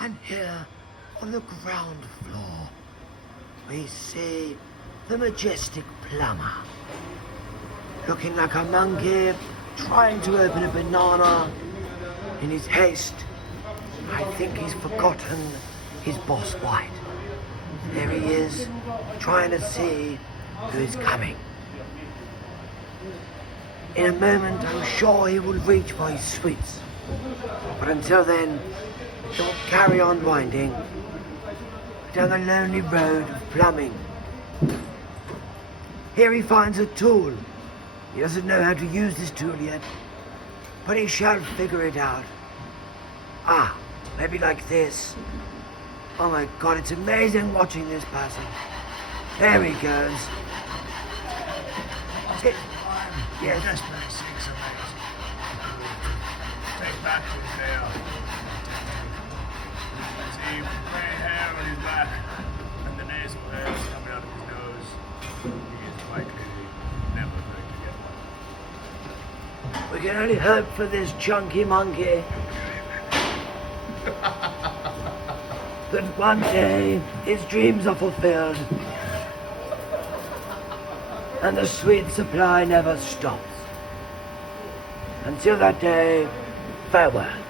And here, on the ground floor, we see the majestic Plumber, looking like a monkey trying to open a banana. In his haste, I think he's forgotten his boss White. There he is, trying to see who is coming. In a moment, I'm sure he will reach for his sweets. But until then, he will carry on winding down the lonely road of plumbing. Here he finds a tool. He doesn't know how to use this tool yet, but he shall figure it out. Ah, maybe like this. Oh my God, it's amazing watching this person. There he goes. Sit. Yes. Just basics, amazing. Take back to his hair. See, grey hair on his back and the nasal hairs coming out of his nose. He is likely never going to get one. We can only hope for this chunky monkey that one day his dreams are fulfilled and the sweet supply never stops. Until that day, farewell.